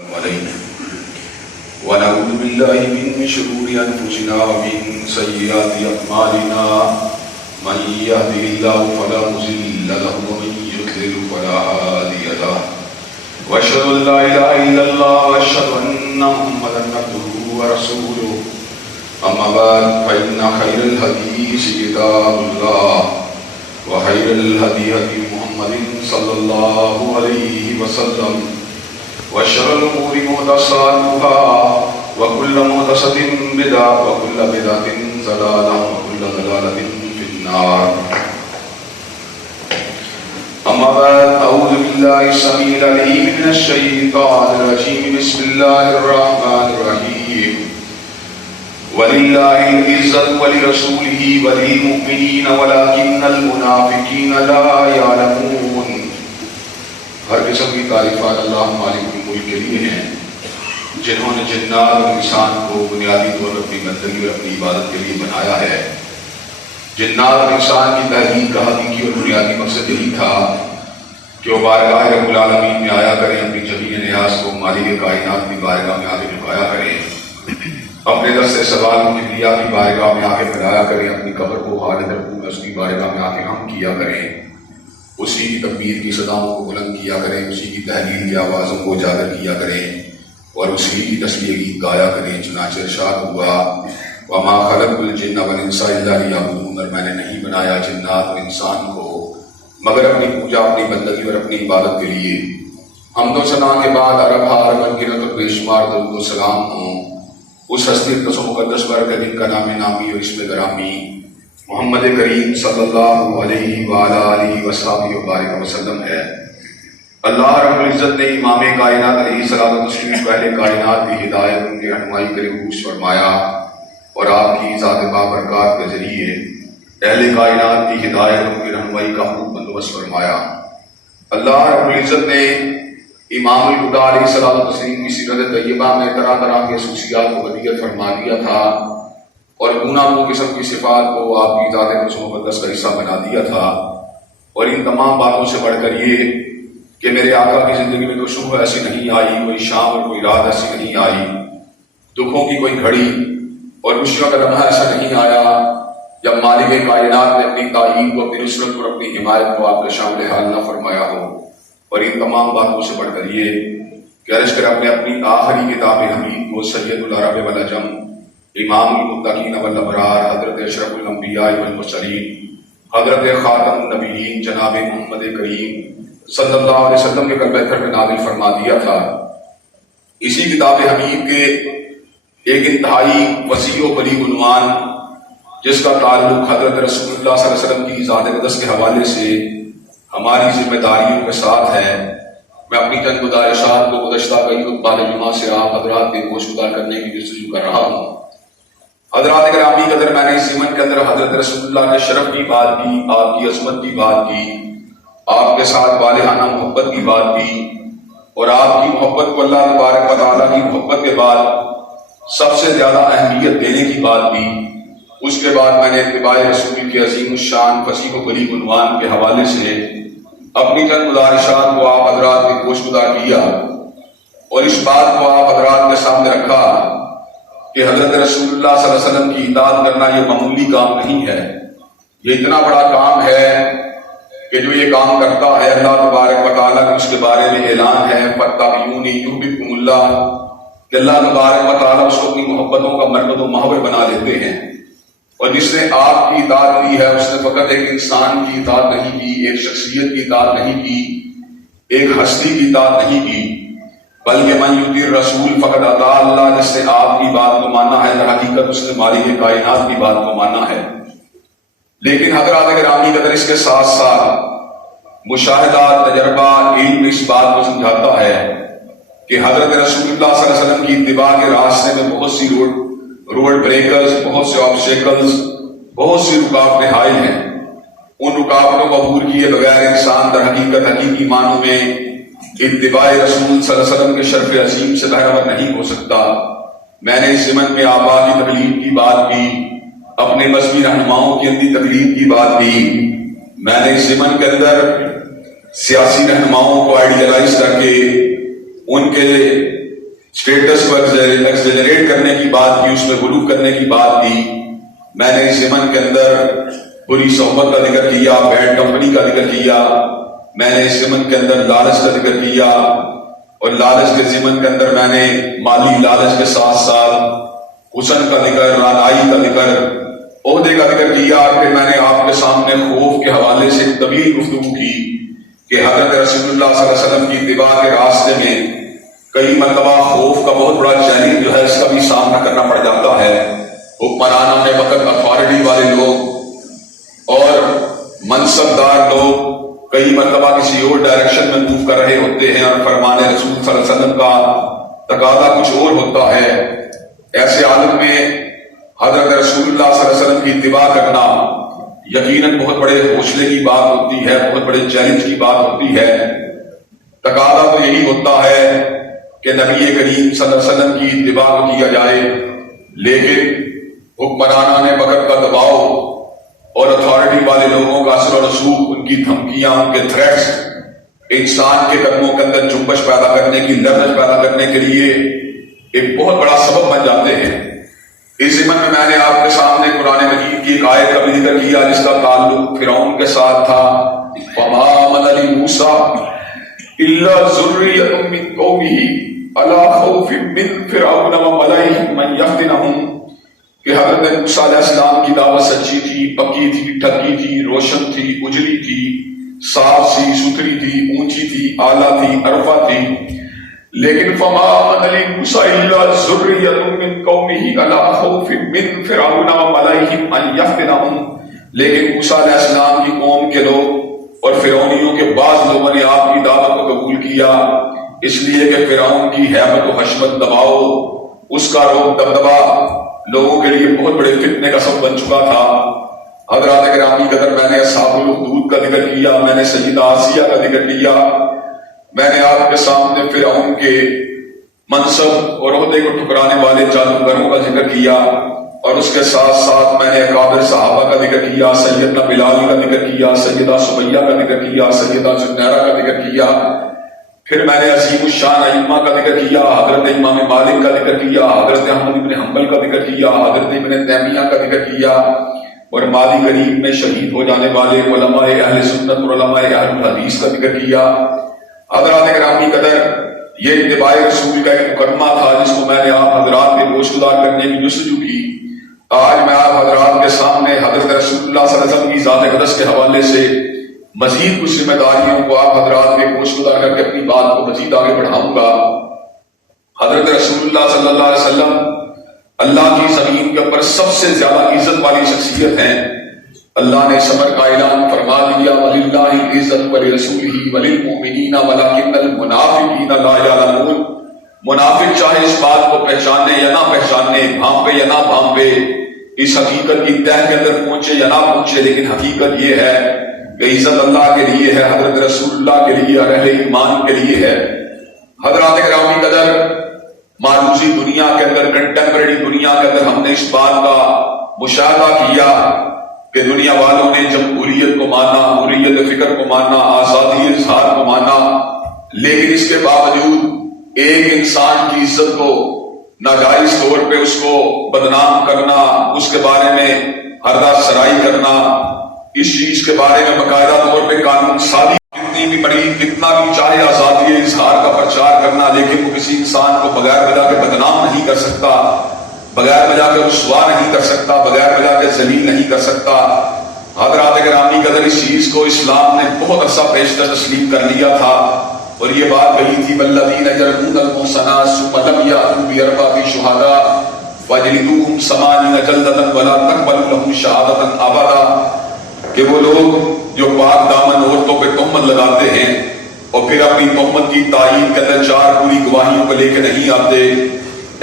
علينا ونعوذ بالله من شرور أنفسنا ومن سيئات أعمالنا من يهده الله فلا مضل له ومن يضلل فلا هادي له وأشهد أن لا إله إلا الله وأشهد أن محمدا عبده ورسوله أما بعد فإن خير الحديث كتاب الله وخير الهدي هدي محمد صلى الله عليه وسلم وشر الأمور محدثاتها وكل محدثة بدعة وكل بدعة ضلالة وكل ضلالة في النار. أما بعد أعوذ بالله السميع العليم من الشيطان الرجيم بسم الله الرحمن الرحيم ولله العزة ولرسوله وللمؤمنين ولكن المنافقين لا يعلمون. ہر قسم کی تعریفات اللہ مالک الملک کے لیے ہیں جنہوں نے جنات اور انسان کو بنیادی طور پر اپنی بندگی اور اپنی عبادت کے لیے بنایا ہے. جنات اور انسان کی تحلیل کا حقیقی اور بنیادی مقصد یہی تھا کہ وہ بارگاہ رب العالمین میں آیا کریں، اپنی جمیع نیاز کو مالک کائنات کی بارگاہ میں آگے جھکایا کریں، اپنے دست سوال کو کبریا کی بارگاہ میں آگے پھیلایا کریں، اپنی قبر کو حالت رکوع اس کی بارگاہ میں آگے ہم کیا کریں، اسی کی تکبیر کی صداؤں کو بلند کیا کریں، اسی کی تحلیل کی آوازوں کو اجاگر کیا کریں اور اسی کی تسبیح گیت گایا کریں. چنانچہ ارشاد ہوا وما خلقت الجن والانس الا لیعبدون، اور میں نے نہیں بنایا جنات اور انسان کو مگر اپنی پوجا، اپنی بندگی اور اپنی عبادت کے لیے. حمد و ثنا کے بعد عرب ہار گنت اور بے شمار درود و سلام ہوں اس ہستی اقدس و مقدس پر کہ جن کا نام نامی اور اسم گرامی محمد کریم صلی اللہ علیہ وآلہ آلہ وصحبہ وبارک وسلم ہے. اللہ رب العزت نے امام کائنات علیہ الصلوۃ والتسلیم پہلے کائنات کی ہدایت، ان کی رہنمائی کے لیے ہوش فرمایا اور آپ کی ذات بابرکات کے ذریعے اہل کائنات کی ہدایت، ان کی رہنمائی کا خوب بندوبست فرمایا. اللہ رب العزت نے امام الہدیٰ علیہ الصلوۃ والتسلیم کی سیرت طیبہ میں طرح طرح کی خصوصیات کو ہدیت فرما دیا تھا اور گوناگون قسم کی صفات کو آپ کی ذات اقدس و مقدس کا حصہ بنا دیا تھا. اور ان تمام باتوں سے بڑھ کر یہ کہ میرے آقا کی زندگی میں کوئی صبح ایسی نہیں آئی، کوئی شام اور کوئی رات ایسی نہیں آئی، دکھوں کی کوئی گھڑی اور خوشیوں کا لمحہ ایسا نہیں آیا جب مالک کائنات نے اپنی تعین کو، اپنی نصرت اور اپنی حمایت کو آپ کا شامل حال نہ فرمایا ہو. اور ان تمام باتوں سے بڑھ کر یہ کہ عرض کر اپنی آخری کتاب حمید کو سید العرب والعجم امام المتقین والابرار حضرت اشرف الانبیاء والمرسلین حضرت خاتم النبیین جناب محمد کریم صلی اللہ علیہ وسلم کے قلب اطہر میں نازل فرما دیا تھا. اسی کتاب حمید کے ایک انتہائی وسیع و بلیغ عنوان جس کا تعلق حضرت رسول اللہ صلی اللہ علیہ وسلم کی ذات اقدس کے حوالے سے ہماری ذمہ داریوں کے ساتھ ہے، میں اپنی چند گزارشات کو گزشتہ کئی خطبہ جمعہ سے آپ حضرات کے گوش گزار کرنے کی جستجو کر رہا ہوں. حضرات گرامی قدر، میں نے اس ضمن کے اندر حضرت رسول اللہ کے شرف کی بات کی، آپ کی عظمت کی بات کی، آپ کے ساتھ والہانہ محبت کی بات کی اور آپ کی محبت کو اللہ تبارک و تعالیٰ کی محبت کے بعد سب سے زیادہ اہمیت دینے کی بات کی. اس کے بعد میں نے اتباع رسول کے عظیم الشان فصیح و بلیغ عنوان کے حوالے سے اپنی چند گزارشات کو آپ حضرات کے گوش گزار کیا اور اس بات کو آپ حضرات کے سامنے رکھا کہ حضرت رسول اللہ صلی اللہ علیہ وسلم کی اطاعت کرنا یہ معمولی کام نہیں ہے، یہ اتنا بڑا کام ہے کہ جو یہ کام کرتا ہے اللہ تبارک و تعالیٰ کا اس کے بارے میں اعلان ہے فاتبعونی یحببکم اللہ، کہ اللہ تبارک و تعالیٰ اس کو اپنی محبتوں کا مرکز و محور بنا لیتے ہیں. اور جس نے آپ کی اطاعت کی ہے اس نے فقط ایک انسان کی اطاعت نہیں کی، ایک شخصیت کی اطاعت نہیں کی، ایک ہستی کی اطاعت نہیں کی، بلکہ من یطیع الرسول فقد اطاع اللہ، جس نے آپ کی بات کو مانا ہے در حقیقت اس نے مالک کائنات کی بات کو مانا ہے. لیکن حضرات گرامی قدر، اس کے ساتھ ساتھ مشاہدہ، تجربہ، علم اس بات کو سمجھاتا ہے کہ حضرت رسول اللہ صلی اللہ علیہ وسلم کی اتباع کے راستے میں بہت سی روڈ بریکرز، بہت سے آبسٹیکلز، بہت سی رکاوٹیں حائل ہیں. ان رکاوٹوں کو عبور کیے بغیر انسان در حقیقت حقیقی معنوں میں اتباع رسول صلی اللہ علیہ وسلم کے شرف عظیم سے بہرور نہیں ہو سکتا. میں نے اس ضمن میں آبا کی تقلید کی بات کی، اپنے مذہبی رہنماؤں کی اندھی تقلید کی بات کی، میں نے اس ضمن کے اندر سیاسی رہنماؤں کو آئیڈیالائز کر کے ان کے اسٹیٹس کو ایکسلریٹ کرنے کی بات کی، اس میں غلو کرنے کی بات کی. میں نے اس ضمن کے اندر بری صحبت کا ذکر کیا، بیڈ کمپنی کا ذکر کیا. میں نے اس ضمن کے اندر لالچ کا ذکر کیا، اور لالچ کے ضمن کے اندر میں نے مالی لالچ کے ساتھ ساتھ حسن کا ذکر، رعنائی کا ذکر، عہدے کا ذکر کیا. پھر میں نے آپ کے سامنے خوف کے حوالے سے طویل گفتگو کی کہ حضرت رسول اللہ صلی اللہ علیہ وسلم کی اتباع کے راستے میں کئی مرتبہ خوف کا بہت بڑا چیلنج جو ہے اس کا بھی سامنا کرنا پڑ جاتا ہے. حکمرانوں میں وقت اتھارٹی والے لوگ اور منصب دار لوگ کئی مرتبہ کسی اور ڈائریکشن میں موو کر رہے ہوتے ہیں، اور فرمان رسول صلی اللہ علیہ وسلم کا تقاضا کچھ اور ہوتا ہے. ایسے عالم میں حضرت رسول اللہ صلی اللہ علیہ وسلم کی اتباع کرنا یقیناً بہت بڑے حوصلے کی بات ہوتی ہے، بہت بڑے چیلنج کی بات ہوتی ہے. تقاضا تو یہی ہوتا ہے کہ نبی کریم صلی اللہ علیہ وسلم کی اتباع کو کیا جائے، لیکن حکمرانان نے وقت کا دباؤ اور اتھارٹی والے لوگوں کا اثر و رسوخ، ان کی دھمکیاں، ان کے تھریٹس انسان کے قدموں کے اندر جنبش پیدا کرنے کی، لرزش پیدا کرنے کے لیے ایک بہت بڑا سبب بن جاتے ہیں. اس ضمن میں نے آپ کے سامنے قرآن مجید کی ایک آیت کا بھی ذکر کیا جس کا تعلق فرعون کے ساتھ تھا. فما آمن لموسى الا ذریۃ من قومه الا خوف من فرعون وملئهم من یفتنهم، کہ حضرت موسیٰ علیہ السلام کی دعوت سچی تھی، پکی تھی، ٹھکی تھی، روشن تھی، اجلی تھی، صاف سی، ستھری تھی، اونچی تھی، اعلیٰ تھی، عرفہ تھی. لیکن فما آمن لموسى الا ذریۃ من قومه الا خوف من فرعون وملئهم من یفتنهم، لیکن موسیٰ علیہ السلام کی قوم کے لوگ اور فرعونیوں کے بعض لوگوں نے آپ کی دعوت کو قبول کیا، اس لیے کہ فرعون کی حیبت و حشمت، دباؤ، اس کا روب دبدبا لوگوں کے لیے بہت بڑے فتنے کا سبب بن چکا تھا. حضرات گرامی قدر، میں نے اصحاب الاخدود کا ذکر کیا، میں نے سیدہ آسیہ کا ذکر کیا، میں نے آپ کے سامنے فرعون کے منصب اور عہدے کو ٹھکرانے والے جادوگروں کا ذکر کیا، اور اس کے ساتھ ساتھ میں نے اکابر صحابہ کا ذکر کیا، سیدنا بلال کا ذکر کیا، سیدہ سمیہ کا ذکر کیا، سیدہ زنیرہ کا ذکر کیا. پھر میں نے عظیم الشان ائمہ کا ذکر کیا، حضرت امام مالک کا ذکر کیا، حضرت احمد بن حنبل کا ذکر کیا، حضرت ابن تیمیہ کا ذکر کیا، اور ماضی قریب میں شہید ہو جانے والے علماء اہل سنت اور علماء اہل حدیث کا ذکر کیا. حضرات گرامی قدر، یہ اتباع رسول کا ایک مقدمہ تھا جس کو میں نے آپ حضرات کے گوش گزار کرنے کی جستجو کی. آج میں آپ حضرات کے سامنے حضرت رسول اللہ صلی اللہ علیہ وسلم کی ذات اقدس کے حوالے سے مزید کچھ ذمہ داریوں کو آپ حضرات کے گوش گزار کر کے اپنی بات کو مزید آگے بڑھاؤں گا. حضرت رسول اللہ صلی اللہ علیہ وسلم اللہ کی زمین کے اوپر سب سے زیادہ عزت والی شخصیت ہیں. اللہ نے صبر کا اعلان فرما دیا، وَلِلَّهِ الْعِزَّةُ وَلِرَسُولِهِ وَلِلْمُؤْمِنِينَ وَلَكِنَّ الْمُنَافِقِينَ لَا يَعْلَمُونَ. منافق چاہے اس بات کو پہچانے یا نہ پہچانے، بھانپے یا نہ بھانپے، اس حقیقت کی تہ کے اندر پہنچے یا نہ پہنچے، لیکن حقیقت یہ ہے کہ عزت اللہ کے لیے ہے، حضرت رسول اللہ کے لیے اور اہل ایمان کے لیے ہے. حضرات گرامی قدر، معروضی دنیا کے اندر، کنٹمپریری دنیا کے اندر ہم نے اس بات کا مشاہدہ کیا کہ دنیا والوں نے جمہوریت کو مانا، حریت فکر کو مانا، آزادی اظہار کو مانا، لیکن اس کے باوجود ایک انسان کی عزت کو ناجائز طور پہ اس کو بدنام کرنا، اس کے بارے میں ہردہ سرائی کرنا، اس چیز کے بارے میں باقاعدہ طور پہ قانون سازی، کتنی بھی بڑی، کتنا بھی چاہے آزادی اظہار کا پرچار کرنا، لیکن وہ کسی انسان کو بغیر وجہ کے بدنام نہیں کر سکتا، بغیر وجہ کے رسوا نہیں کر سکتا، بغیر وجہ کے ذلیل نہیں کر سکتا. حضرات گرامی قدر، اس چیز کو اسلام نے بہت عرصہ پیشتر تسلیم کر لیا تھا، اور یہ بات کہی تھی والذین یرمون المحصنات ثم لم یأتوا بأربعة شہداء فاجلدوہم 80 جلدۃ ولا تقبلوا لهم شہادۃ ابدا، کہ وہ لوگ جو پاک دامن عورتوں پہ تہمت لگاتے ہیں اور پھر اپنی تہمت کی تائید کے اندر 4 پوری گواہیوں کو لے کے نہیں آتے،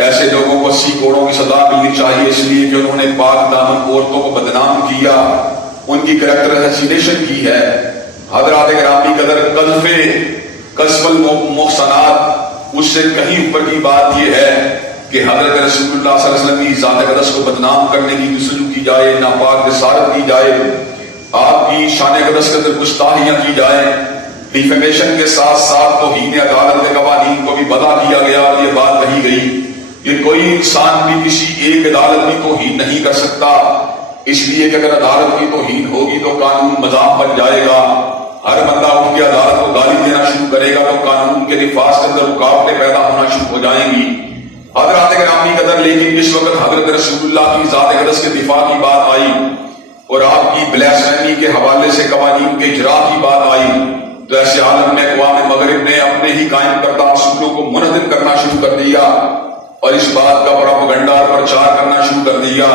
ایسے لوگوں کو 80 کوڑوں کی سزا ملنی چاہیے، اس لیے کہ انہوں نے پاک دامن عورتوں کو بدنام کیا، ان کی کریکٹر اسیسینیشن کی ہے. حضرات گرامی قدر، قذف المحصنات اس سے کہیں اوپر کی بات یہ ہے کہ حضرت رسول اللہ صلی اللہ علیہ وسلم کی ذات اقدس کو بدنام کرنے کی جستجو کی جائے، ناپاک جسارت کی جائے، آپ کی شان اقدس کے اندر گستاخیاں کی جائیں، ڈیفیمیشن کے ساتھ ساتھ توہین عدالت کے قوانین کو بھی وضع کیا گیا. یہ بات کہی گئی کہ کوئی انسان بھی کسی ایک عدالت کی توہین نہیں کر سکتا، اس لیے کہ اگر عدالت کی توہین ہوگی تو قانون مذاق بن جائے گا، ہر بندہ اٹھ کے عدالت کو گالی دینا شروع کرے گا تو قانون کے نفاذ کے اندر رکاوٹیں پیدا ہونا شروع ہو جائیں گی۔ حضرات گرامی قدر، لیکن اس وقت حضرت رسول اللہ کی ذات اقدس کے دفاع کی بات آئی اور آپ کی بلاسفیمی کے حوالے سے قوانین کے اجرا کی بات آئی تو ایسے عالم میں اقوام مغرب نے اپنے ہی قائم کردہ اصولوں کو منہدم کرنا شروع کر دیا اور اس بات کا پروپیگنڈا اور پرچار کرنا شروع کر دیا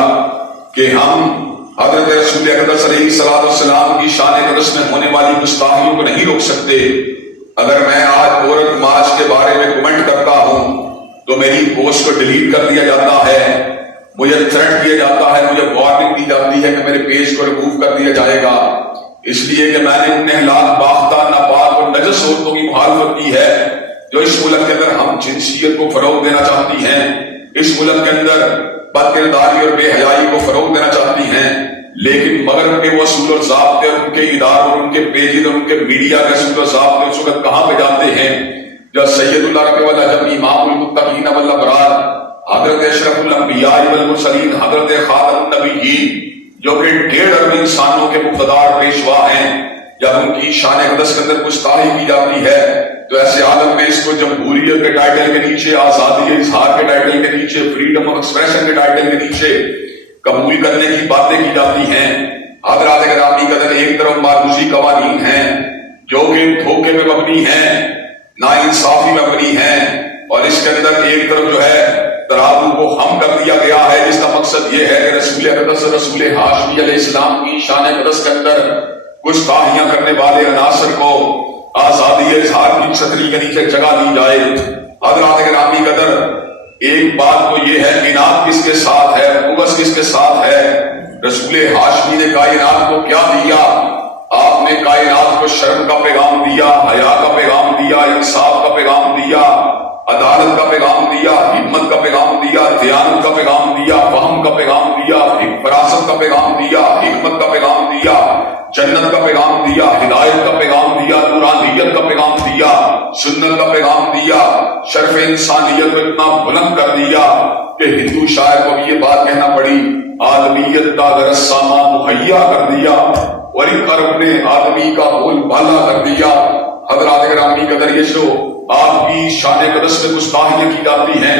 کہ ہم حضرت رسول اقدس علیہ الصلوۃ والسلام کی شان اقدس میں ہونے والی گستاخیوں کو نہیں روک سکتے۔ اگر میں آج عورت مارچ کے بارے میں کمنٹ کرتا ہوں تو میری پوسٹ کو ڈیلیٹ کر دیا جاتا ہے، مجھے تھریٹ کیا جاتا ہے، مجھے وارننگ دی جاتی ہے کہ میرے پیج کو ریموو کر دیا جائے گا، اس لیے کہ میں نے ان اہلاک باختہ ناپاک اور نجس عورتوں کی مخالفت کی ہے جو اس ملک کے اندر ہم جنسیت کو فروغ دینا چاہتی ہیں، اس ملک کے اندر بد کرداری اور بے حیائی کو فروغ دینا چاہتی ہیں، لیکن مغرب کے وہ اصول اور ضابطے اور ان کے اداروں اور ان کے پیجز اور ان کے میڈیا کے اصول اور ضابطے اس وقت کہاں پہ جاتے ہیں جب سید العرب والعجم امام المتقین والابرار حضرت اشرف الانبیاء والمرسلین حضرت خاتم النبیین جو کہ 1.5 ارب انسانوں کے مقتدر پیشوا ہیں، جب ان کی شان اقدس کے اندر گستاخی کی جاتی ہے تو ایسے عالم میں اس کو جمہوریت کے ٹائٹل کے نیچے، آزادی اظہار کے ٹائٹل کے نیچے، فریڈم آف ایکسپریشن کے ٹائٹل کے نیچے قبول کرنے کی باتیں کی جاتی ہیں۔ حضرات گرامی قدر، ایک طرف مارکوسی قوانین ہیں جو کہ دھوکے میں مبنی ہیں، ناانصافی میں مبنی ہیں، اور اس کے اندر ایک طرف جو ہے ترازو کو خم کر دیا گیا ہے جس کا مقصد یہ ہے کہ رسول اقدس رسول ہاشمی علیہ السلام کی شان اقدس کے اندر گستاخیاں کرنے والے عناصر کو آزادی اظہار کی چھتری کے نیچے جگہ دی جائے۔ حضرات گرامی قدر، ایک بات تو یہ ہے انعام کس کے ساتھ ہے، بغض کس کے ساتھ ہے۔ رسول ہاشمی نے کائنات کو کیا دیا؟ آپ نے کائنات کو شرم کا پیغام دیا، حیا کا پیغام دیا، انصاف کا پیغام دیا، عدالت کا پیغام دیا، ہمت کا پیغام دیا، دیانت کا پیغام دیا، فہم کا پیغام دیا، فراست کا پیغام دیا، حکمت کا پیغام دیا، جنت کا پیغام دیا، ہدایت کا پیغام دیا، نورانیت کا پیغام دیا، سنت کا پیغام دیا، شرف انسانیت کو اتنا بلند کر دیا کہ ہندو شاعر کو بھی یہ بات کہنا پڑی، آدمیت کا غرض ساما مہیا کر دیا اور ان عرب نے آدمی کا بول بالا کر دیا۔ حضرات گرامی قدر، یہ جو آپ کی شان قدس میں گستاخیاں کی جاتی ہیں،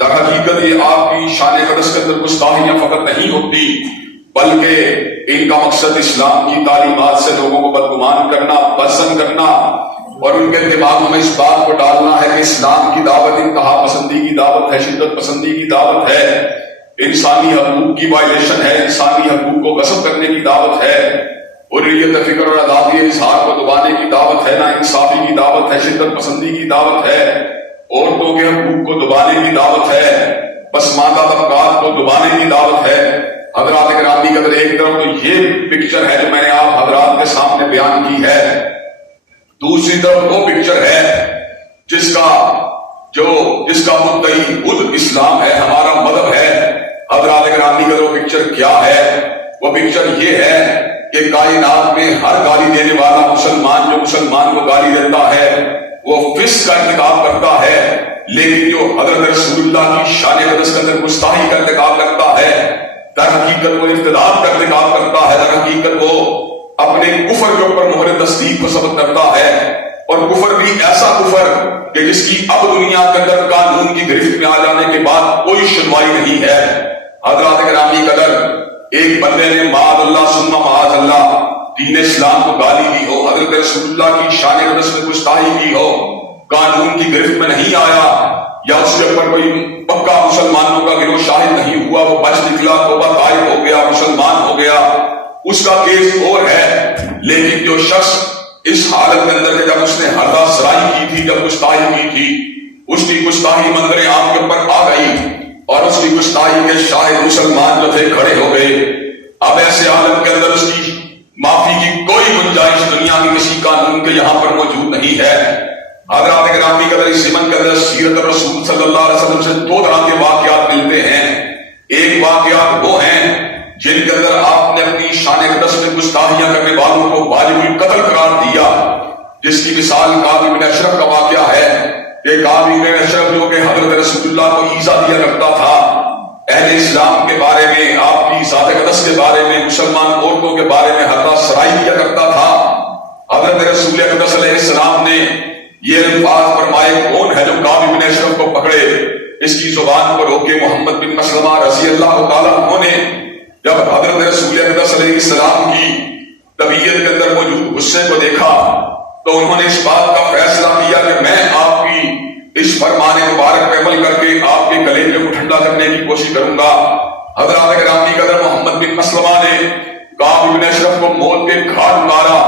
در حقیقت یہ آپ کی شان قدس کے اندر گستاخیاں فقط نہیں ہوتی بلکہ ان کا مقصد اسلام کی تعلیمات سے لوگوں کو بدگمان کرنا، پسند کرنا اور ان کے دماغ میں اس بات کو ڈالنا ہے کہ اسلام کی دعوت انتہا پسندی کی دعوت ہے، شدت پسندی کی دعوت ہے، انسانی حقوق کی وائلیشن ہے، انسانی حقوق کو غصب کرنے کی دعوت ہے، حریت فکر اور آزادی اظہار کو دبانے کی دعوت ہے، نا انصافی کی دعوت ہے، شدت پسندی کی دعوت ہے، عورتوں کے حقوق کو دبانے کی دعوت ہے، پسماندہ طبقات کو دبانے کی دعوت ہے۔ حضرات گرامی قدر، ایک طرف تو یہ پکچر ہے جو میں نے آپ حضرات کے سامنے بیان کی ہے، دوسری طرف وہ پکچر ہے جس کا مدعی خود اسلام ہے، ہمارا مذہب ہے۔ حضرات گرامی قدر، وہ پکچر کیا ہے؟ وہ پکچر یہ ہے کہ کائنات میں ہر گالی دینے والا مسلمان جو مسلمان کو گالی دیتا ہے وہ فسق کا ارتکاب کرتا ہے، لیکن جو حضرت رسول اللہ کی شان اقدس کے اندر گستاخی کا ارتکاب کرتا ہے در حقیقت وہ ارتداد کا ارتکاب کرتا ہے، در حقیقت وہ اپنے کفر کے اوپر مہر تصدیق کو ثبت کرتا ہے، اور کفر بھی ایسا کفر کہ جس کی اب دنیا کے اندر قانون کی گرفت میں آ جانے کے بعد کوئی سنوائی نہیں ہے۔ حضرات گرامی قدر، ایک بندے نے معاذ اللہ ثم معاذ اللہ دین اسلام کو گالی دی ہو، حضرت رسول اللہ کی شان اقدس میں گستاخی کی ہو، قانون کی گرفت میں نہیں آیا یا اس کے اوپر کوئی پکا مسلمانوں کا گروہ شاہد نہیں ہوا، وہ بچ نکلا، توبہ طائب ہو گیا، مسلمان ہو گیا، اس کا کیس اور ہے۔ لیکن جو شخص اس حالت کے اندر جب اس نے حرا سرائی کی تھی، جب گستاخی کی تھی، اس کی گستاخی منظر عام کے اوپر آ گئی اور اس کی گستاخی کے شاہد مسلمان جو تھے کھڑے ہو گئے، اب ایسے حالت کے اندر اس کی معافی کی کوئی گنجائش دنیا کی کسی قانون کے یہاں پر موجود نہیں ہے۔ حضرات گرامی قدر، اس زمن کے اندر سیرت رسول صلی اللہ علیہ وسلم سے 2 طرح کے واقعات ملتے ہیں۔ ایک واقعات وہ ہیں جن کے اندر آپ نے اپنی شان اقدس میں گستاخیاں کرنے والوں کو واجب القتل قرار دیا، جس کی مثال کعب بن اشرف کا واقعہ ہے۔ کہ کعب بن اشرف جو کہ حضرت رسول اللہ کو ایذا دیا کرتا تھا، اہل اسلام کے بارے میں، آپ کی ذات اقدس کے بارے میں، مسلمان عورتوں کے بارے میں حربہ سرائی کیا کرتا تھا، حضرت رسول اقدس علیہ السلام نے یہ الفاظ فرمائے، کون ہے جو کعب بن اشرف کو پکڑے، اس کی زبان کو روکے۔ محمد بن مسلمہ رضی اللہ تعالیٰ عنہ نے جب حضرت رسول اقدس علیہ السلام کی طبیعت کے اندر موجود غصے کو دیکھا تو انہوں نے اس بات کا فیصلہ کیا کہ میں آپ کی اس فرمان مبارک پہ عمل کر کے آپ کے کلیجے کو ٹھنڈا کرنے کی کوشش کروں گا۔ حضرات گرامی قدر، محمد بن مسلمہ نے کعب بن اشرف کو موت کے گھاٹ اتارا،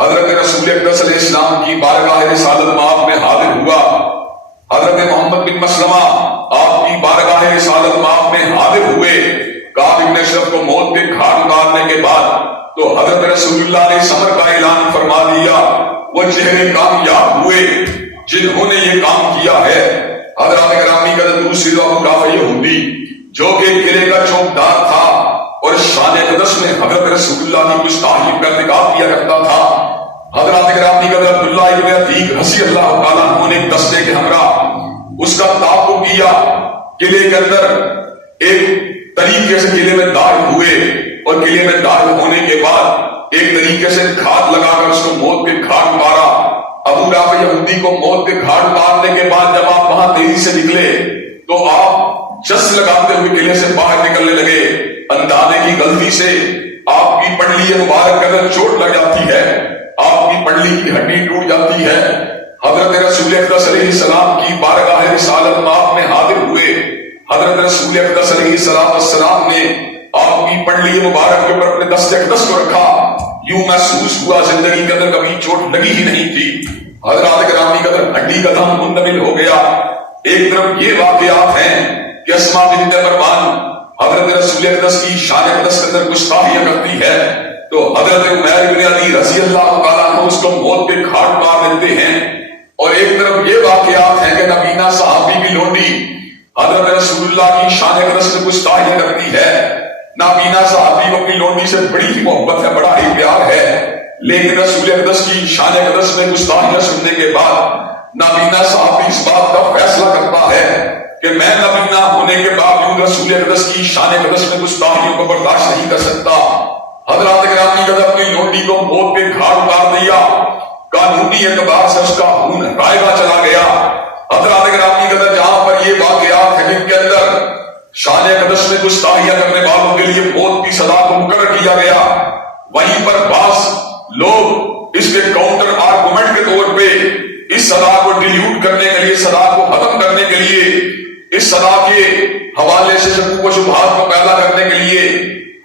حضرت رسول اقدس علیہ السلام کی بارگاہ رسالت مآب میں حاضر ہوا۔ حضرت محمد بن مسلمہ آپ کی بارگاہ رسالت مآب میں حاضر ہوئے۔ کعب بن اشرف کو موت کے گھاٹ اتارنے کے بعد تو حضرت رسول اللہ نے صبر کا اعلان فرما دیا، وہ چہرے کامیاب ہوئے جنہوں نے یہ کام کیا ہے۔ حضرات گرامی قدر، دوسری ابو رافع یہودی جو کہ قلعے کا چوکیدار تھا اور شان اقدس میں حضرت رسول اللہ کی گستاخی کا ارتکاب کیا کرتا تھا، حضرات گرامی قدر عبداللہ ابن عتیق رضی اللہ تعالیٰ عنہ نے دستے کے ہمراہ اس کا تعاقب کیا، قلعے کے اندر ایک طریقے سے قلعے میں داخل ہوئے اور قلعے میں داخل ہونے کے بعد ایک طریقے سے گھاٹ لگا کر اس کو موت کے گھاٹ اتارا۔ ابو رافع یہودی کو موت کے گھاٹ اتارنے کے بعد جب آپ وہاں تیزی سے نکلے تو آپ جس لگاتے ہوئے قلعے سے باہر نکلنے لگے، اندازے کی غلطی سے آپ کی پنڈلی مبارک کے اندر چوٹ لگ جاتی ہے، آپ کی پنڈلی کی ہڈی ٹوٹ جاتی ہے۔ حضرت رسول اقدس علیہ السلام کی بارگاہ رسالت مآب میں حاضر ہوئے، حضرت رسول اقدس علیہ السلام نے آپ کی پنڈلی مبارک کے اوپر اپنے دست اقدس کو رکھا، یوں محسوس ہوا زندگی کے اندر کبھی چوٹ لگی ہی نہیں تھی۔ حضرات گرامی قدر، ہڈی کا دم منتقل ہو گیا۔ ایک طرف یہ واقعات ہیں کہ اسماء بنت مروان حضرت رسول اقدس کی شان اقدس کے اندر گستاخیاں کرتی ہے تو حضرت عمیر بن علی رضی اللہ تعالیٰ عنہ اس کو موت کے گھاٹ اتار دیتے ہیں، اور ایک طرف یہ واقعات ہیں کہ نبینا صحابی کی لونڈی حضرت رسول اللہ کی شان اقدس میں گستاخیاں کرتی ہے۔ نابینا صحابی کو اپنی لونڈی سے بڑی ہی محبت ہے، بڑا ہی پیار ہے، لیکن رسول اقدس کی شان اقدس میں گستاخیاں سننے کے بعد نابینا صحابی اس بات کا فیصلہ کرتا ہے کہ میں نابینا ہونے کے باوجود رسول اقدس کی شان اقدس میں گستاخیوں کو برداشت نہیں کر سکتا۔ حضرات گرامی قدر، اپنی لونڈی کو موت کے گھاٹ اتار دیا، قانونی اعتبار سے اس کا خون رائگا چلا گیا۔ حضرات گرامی قدر، جہاں پر یہ واقعات ہیں جن کے اندر شان اقدس میں گستاخیاں کرنے والوں کے لیے موت کی سزا کو مقرر کیا گیا، وہیں پر بعض لوگ اس کے کاؤنٹر آرگومنٹ کے طور پہ اس سزا کو ڈیلیوٹ کرنے کے لیے، سزا کو ختم کرنے کے لیے، اس سزا کے حوالے سے شکوک و شبہات کو پیدا کرنے کے لیے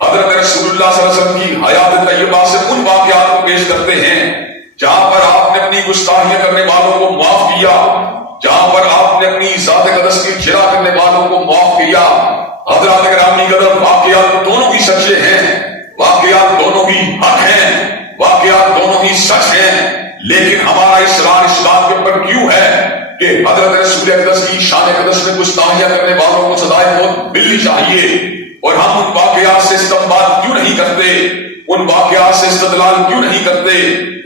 حضرت رسول اللہ صلی اللہ علیہ وسلم کی حیات طیبہ سے ان واقعات کو پیش کرتے ہیں جہاں پر آپ نے اپنی گستاخیاں کرنے والوں کو معاف کیا، جہاں پر آپ نے اپنی ذات اقدس کی جرا کرنے والوں کو معاف کیا۔ حضرات گرامی قدر، واقعات دونوں ہی سچے ہیں، واقعات دونوں ہی حق ہیں، واقعات دونوں ہی سچ ہیں، لیکن ہمارا اصرار اس بات کے اوپر کیوں ہے کہ حضرت رسول اقدس کی شان اقدس میں گستاخیاں کرنے والوں کو سزائے موت ملنی چاہیے، اور ہم ان واقعات سے استنباط کیوں نہیں کرتے، ان واقعات سے استدلال کیوں نہیں کرتے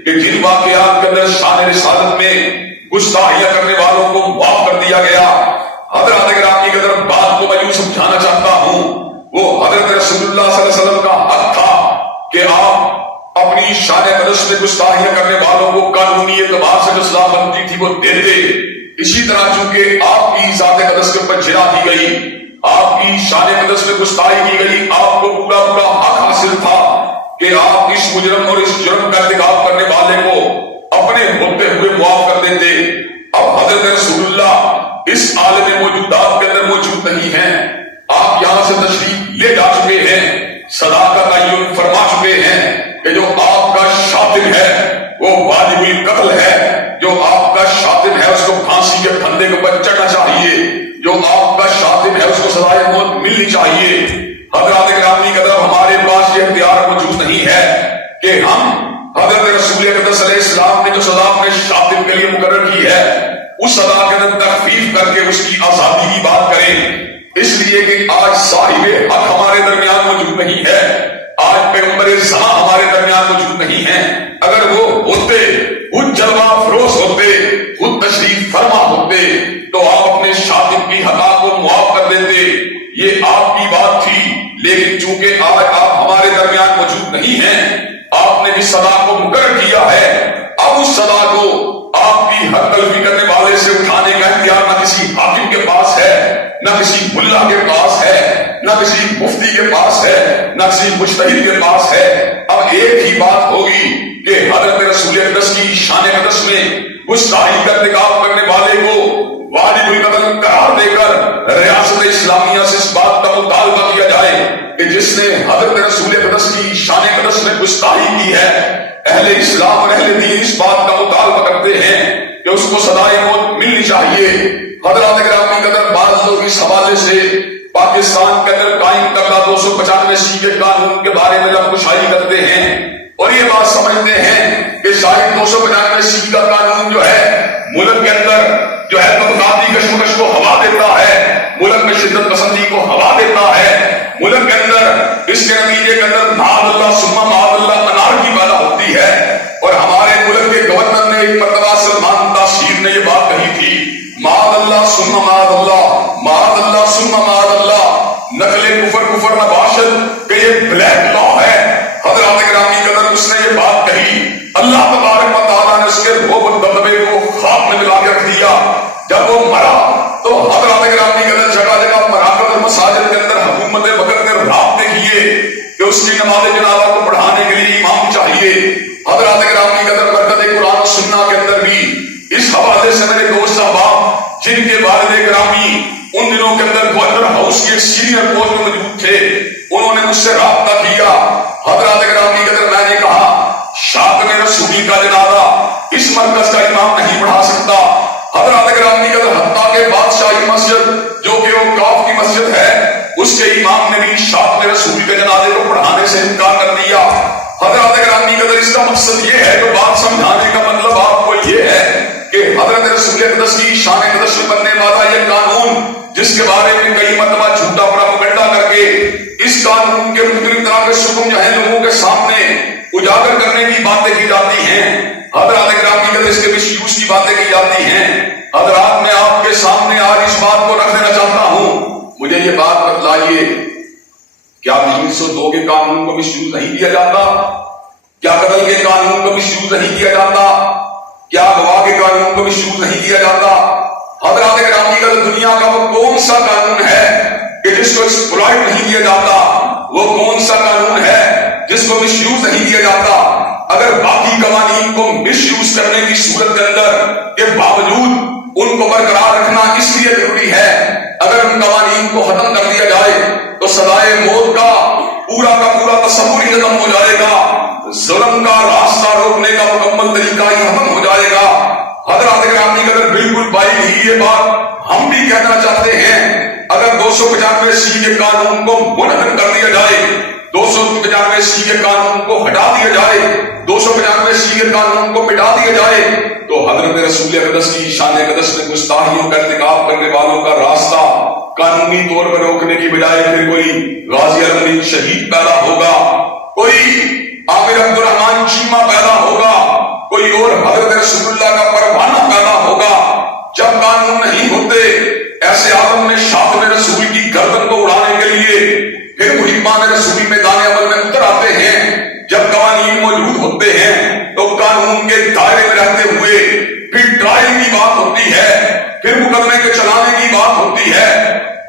کہ جن واقعات کے اندر شان رسالت میں گستاخیاں کرنے والوں کو معاف کر دیا گیا۔ حضرات گرامی کی قدر، بات کو میں یوں سمجھانا چاہتا ہوں، وہ حضرت رسول اللہ صلی اللہ علیہ وسلم کا حق تھا کہ آپ اپنی شان اقدس میں گستاخیاں کرنے والوں کو قانونی اعتبار سے جو سزا بنتی تھی وہ دیتے۔ اسی طرح چونکہ آپ کی ذات اقدس کے اوپر جرا دی گئی، آپ کی شان اقدس میں گستاخی کی گئی، آپ کو پورا حق حاصل تھا کہ آپ اس مجرم اور اس جرم کا ارتکاب کرنے والے کو اپنے ہوتے ہوئے معاف کر دیتے۔ اب حضرت رسول اللہ اس عالم موجودات کے اندر موجود نہیں ہیں، آپ یہاں سے تشریف لے جا چکے ہیں، سزا کا تعین فرما چکے ہیں کہ جو آپ کا شاطر ہے وہ واجب القتل ہے، جو آپ کا شاطر ہے اس کو پھانسی کے پھندے کے اوپر چڑھنا چاہیے، جو آپ کا شاطر ہے اس کو سزائے موت ملنی چاہیے۔ حضرات گرامی کی قدر، ہمارے پاس یہ اختیار موجود نہیں ہے کہ ہم حضرت رسول اقدس علیہ السلام نے جو سزا اپنے شاطر کے لیے مقرر کی ہے اس سزا کے اندر تخفیف کر کے اس کی آزادی کی بات کریں، اس لیے کہ آج صاحب حق ہمارے درمیان موجود نہیں ہے، آج پیغمبر زمان ہمارے درمیان موجود نہیں ہے۔ اگر وہ ہوتے، خود جلوہ افروز ہوتے، خود تشریف فرما ہوتے تو آپ اپنے شاطب کی خطا کو معاف کر دیتے. یہ آپ کی بات تھی، لیکن چونکہ آج آپ ہمارے درمیان موجود نہیں ہیں، آپ نے جس صدا کو مقرر کیا ہے، اب اس صدا کو آپ کی حق تلفی کرنے والے سے اٹھانے کا اختیار نہ کسی حاکم کے پاس ہے، نہ کسی ملا کے پاس ہے، نہ کسی مفتی کے پاس ہے، نہ کسی مجتہد کے پاس ہے. اب ایک ہی بات ہوگی کہ حضرت رسول اقدس کی شان اقدس میں گستاخی کا ارتکاب کرنے والے کو واجب القتل قرار دے کر ریاست اسلامیہ سے اس بات کا مطالبہ کیا جائے کہ جس نے حضرت رسول اقدس کی شان اقدس میں گستاخی کی ہے، اہل اسلام اور اہل دین اس بات کا مطالبہ کرتے ہیں کہ اس کو سزائے موت ملنی چاہیے. حضرات گرامی قدر، بعض لوگ اس حوالے سے پاکستان کے اندر قائم کردہ 295 کے قانون کے بارے میں لفظ کشائی کرتے ہیں اور یہ بات سمجھتے ہیں کہ شاید 295 کا قانون جو ہے ملک کے اندر جو ہے طبقاتی کشمکش کو ہوا دیتا ہے، ملک میں شدت پسندی کو ہوا دیتا ہے، ملک کے اندر اس کے نتیجے کے اندر معاذ اللہ ثم معاذ اللہ انارکی پیدا ہوتی ہے. اور ہمارے ملک کے گورنر نے ایک مرتبہ سلمان تاشیر نے یہ بات کہی تھی، معاذ اللہ ثم معاذ اللہ، معاذ اللہ ثم معاذ اللہ، نقل کفر نباشد کہ یہ بلیک لا ہے. حضرات گرامی قدر، اس نے یہ بات کہی، اللہ تبارک و تعالیٰ نے اس کے روب الدبے کو خاک میں ملا کے رکھ دیا. جب وہ مرا تو حضرات گرامی قدر جگہ جگہ مراکز اور مساجد کے اندر حکومت وقت نے رابطے کیے کہ اس کی نماز جنازہ کو پڑھانے کے لیے امام چاہیے. حضرات گرامی قدر، برکت قرآن و سنہ کے اندر بھی اس حوالے سے میرے دوست احباب جن کے والد گرامی ان دنوں کے اندر گورنر ہاؤس کے سینئر پوسٹ میں موجود تھے، انہوں نے مجھ سے رابطہ کیا. حضرات گرامی قدر، میں نے کہا شاطب رسولی کا جنازہ اس مرکز کا امام نہیں پڑھا سکتا. حضرات گرامی قدر، حتیٰ کہ بادشاہی مسجد جو کہ اوقاف کی مسجد ہے، اس کے امام نے بھی شاطب رسول کے جنازے کو پڑھانے سے انکار کر دیا. حضرات گرامی قدر، اس کا مقصد یہ ہے، جو بات سمجھانے کا مطلب آپ کو یہ ہے کہ حضرت رسول اقدس کی شان اقدس میں بننے والا یہ قانون جس کے بارے میں کئی مرتبہ جھوٹا پروپیگنڈا کر کے اس قانون کے مختلف طرح کے شکم جو ہے لوگوں کے سامنے اجاگر کرنے کی باتیں کی جاتی ہیں. حضرات گرامی قدر، اس کے مس یوز کی باتیں کی جاتی ہیں. حضرات، میں آپ کے سامنے آج اس بات کو رکھ دینا چاہتا ہوں، مجھے یہ بات بتلائیے، کیا 302 کے قانون کو مس یوز نہیں کیا جاتا؟ کیا قتل کے قانون کو مس یوز نہیں کیا جاتا؟ کیا گواہ کے قانون کو مس یوز نہیں کیا جاتا؟ حضرات گرامی قدر، دنیا کا وہ کون سا قانون ہے کہ جس کو ایکسپلائٹ نہیں کیا جاتا؟ وہ کون سا قانون ہے جس کو مس یوز نہیں کیا جاتا؟ اگر باقی قوانین کو مس یوز کرنے کی صورت کے اندر کے باوجود ان کو برقرار رکھنا اس لیے ضروری ہے، اگر ان قوانین کو ختم کر دیا جائے تو سزائے موت کا پورا تصور ہی ختم ہو جائے گا، ظلم کا راستہ روکنے کا مکمل طریقہ ہی ختم ہو جائے گا. حضرات گرامی قدر، بالکل بائی ہی یہ بات ہم بھی کہنا چاہتے ہیں، اگر 295 کے قانون کو منحل کر دیا جائے، 295 کے قانون کو ہٹا دیا جائے، 295 کے قانون کو مٹا دیا جائے تو حضرت رسول اقدس کی شان اقدس میں گستاخیوں کا ارتکاب کرنے والوں کا راستہ قانونی طور پر روکنے کی بجائے پھر کوئی غازی المدین شہید پیدا ہوگا، کوئی عامر عبد الرحمان چیمہ پیدا ہوگا، کوئی اور حضرت رسول اللہ کا پروانہ پیدا ہوگا. جب قانون نہیں ہوتے، ایسے عالم میں شاطب رسول کی گردن کو اڑانے کے لیے پھر محبان رسول میدان عمل میں اتر آتے ہیں. جب قوانین موجود ہوتے ہیں تو قانون کے دائرے میں رہتے ہوئے پھر ٹرائل کی بات ہوتی ہے، پھر مقدمے کے چلانے کی بات ہوتی ہے،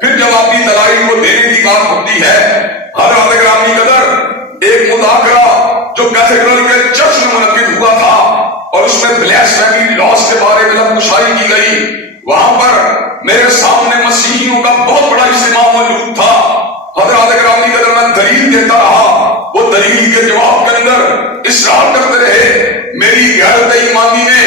پھر جوابی دلائل کو دینے کی بات ہوتی ہے. حضرات گرامی قدر، ایک مذاکرہ جو کیتھیڈرل کے چرچ میں منعقد ہوا تھا اور اس میں بلیسفیمی لاس کے بارے میں لفظ کی گئی، وہاں پر میرے سامنے مسیحیوں کا بہت بڑا اجتماع موجود تھا. حضرات گرامی قدر، میں دلیل دیتا رہا، وہ دلیل کے جواب کے اندر اصرار کرتے رہے. میری غیرت ایمانی نے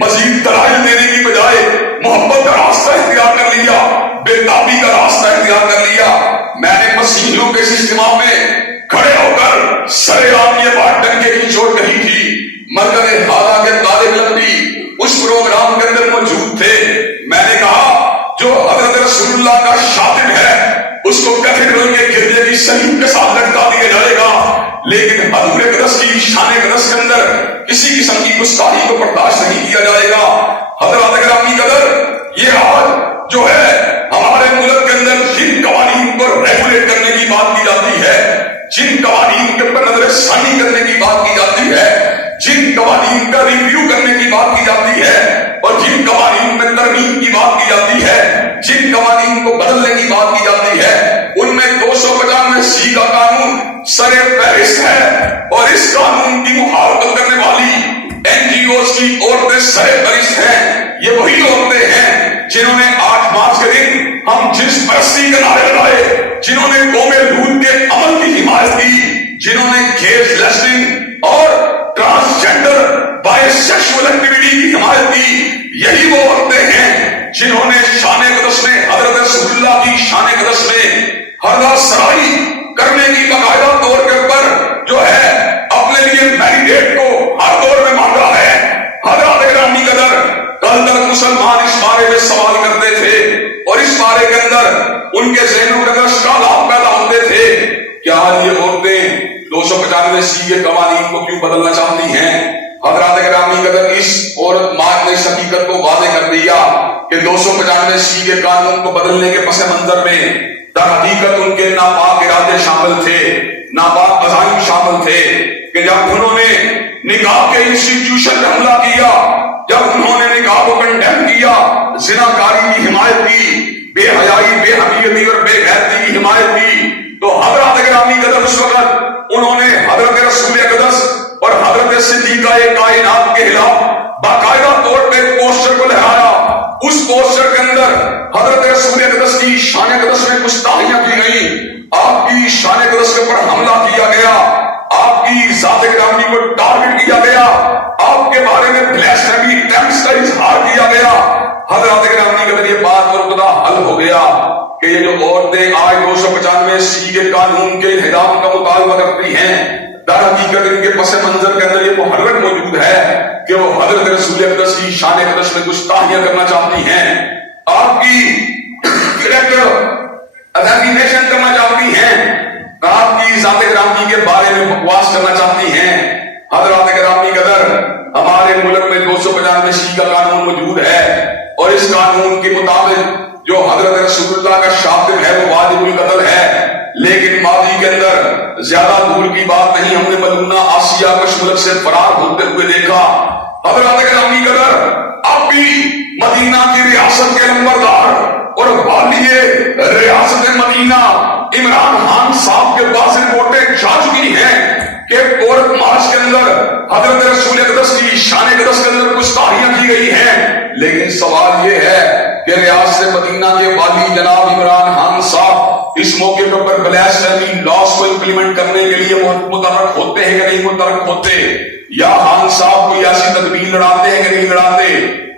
مزید دلائل دینے کی بجائے محبت کا راستہ اختیار کر لیا، بےتابی کا راستہ اختیار کر لیا. میں نے مسیحیوں کے اس اجتماع میں کھڑے ہو کر سرے عام یہ بات ڈنکے کی چوٹ کہی تھی. مرکز حالا کے طالب علم بھی اس پروگرام کے اندر موجود تھے. میں نے کہا جو حضرت رسول اللہ کا شاطب ہے اس کو کیتھیڈرل کے گردے کی سلیم کے ساتھ لٹکا دیا جائے گا، لیکن حضور اقدس کی شان اقدس کے اندر کسی قسم کی گستاخی کو برداشت نہیں کیا جائے گا۔ حضرات گرامی قدر، یہ آج جو ہے ہمارے ملک کے اندر جن قوانین کو ریگولیٹ کرنے کی بات کی جاتی ہے، جن قوانین کے اوپر نظر ثانی کرنے کی بات کی جاتی ہے، جن قوانین کا ریویو کرنے کی بات کی جاتی ہے، اور جن قوانین میں ترمیم کی بات کی جاتی ہے، جن قوانین کو بدلنے کی بات کی جاتی ہے، ان میں 295C کا قانون سر فہرست ہے، اور اس قانون کی مخالفت کرنے والی NGOs کی عورتیں سر فہرست ہیں۔ یہ وہی عورتیں ہیں جنہوں نے 8 مارچ کے دن ہم جنس پرستی کے نعرے لگائے، جنہوں نے قوم لوط کے عمل کی حمایت کی، جنہوں نے گیز لیسنگ اور ٹرانسجینڈر بائی سیکشول ایکٹیویٹی کی حمایت کی۔ یہی وہ عورتیں ہیں جنہوں نے شان اقدس میں، حضرت رسول اللہ کی شان اقدس میں حرا سرائی کرنے کی باقاعدہ طور کے اوپر جو ہے اپنے لیے مینڈیٹ کو ہر دور میں مانگا ہے۔ حضرات گرامی قدر، کل تک مسلمان اس بارے میں سوال کرتے تھے، اور اس بارے کے اندر ان کے ذہنوں کے اندر سوالات پیدا ہوتے تھے، کیا یہ عورتیں 295C کے قوانین کو کیوں بدلنا چاہتی ہیں؟ حضرات گرامی قدر، اس عورت مارچ نے اس حقیقت کو واضح کر دیا کہ 295C کے قانون کو بدلنے کے پس منظر میں در حقیقت ان کے ناپاک ارادے شامل تھے، ناپاک عزائم شامل تھے، کہ جب انہوں نے نکاح کے انسٹیٹیوشن پر حملہ کیا، جب انہوں نے نکاح کو کنڈیم کیا، زناکاری کی حمایت کی، بے حیائی، بے حمیتی اور بے غیرتی کی حمایت کی، تو حضرات گرامی قدر اس وقت انہوں نے حضرت رسول اقدس اور حضرت صدیقہ کائنات کے خلاف باقاعدہ طور پہ پوسٹر کو لہرایا۔ اس پوسٹر کے اندر حضرت رسول اقدس کی شان اقدس میں گستاخیاں کی گئی، آپ کی شان اقدس کے اوپر حملہ کیا گیا، آپ کی ذات گرامی کو ٹارگٹ کیا گیا، آپ کے بارے میں بلیسفیمی اٹیمپٹس کا اظہار کیا گیا۔ حضرات گرامی قدر، یہ بات اور خدا حل ہو گیا کہ یہ جو عورتیں آج 295C کے قانون کے انہدام کا مطالبہ کرتی ہیں، در حقیقت ان کے پس منظر کے اندر یہ محرک موجود ہے کہ وہ حضرت رسول اقدس کی شان اقدس میں گستاخیاں کرنا چاہتی ہیں، آپ کی کریکٹر اسیسینیشن کرنا چاہتی ہیں، آپ کی ذات گرامی کے بارے میں بکواس کرنا چاہتی ہیں۔ حضرات گرامی قدر، ہمارے ملک میں 295C کا قانون موجود ہے، اور اس قانون کے مطابق جو حضرت رسول اللہ کا شاتم ہے وہ واجب القتل ہے، لیکن ماضی کے اندر زیادہ دور کی بات نہیں، ہم نے ملونہ آسیہ کچھ ملک سے فرار ہوتے ہوئے دیکھا۔ حضرات گرامی قدر، اب بھی مدینہ کی ریاست کے نمبردار اور والی ریاست مدینہ عمران خان صاحب کے پاس رپورٹیں جا چکی ہیں کہ عورت مارچ کے اندر حضرت رسول اقدس کی شان اقدس کے اندر گستاخیاں کی گئی ہیں، لیکن سوال یہ ہے کہ ریاست مدینہ کے والی جناب عمران خان صاحب اس موقع پر بلیسفیمی لاس کو امپلیمنٹ کرنے کے لیے متحرک ہوتے ہیں کہ نہیں متحرک ہوتے، یا خان صاحب کوئی ایسی تدبیر لڑاتے ہیں کہ نہیں لڑاتے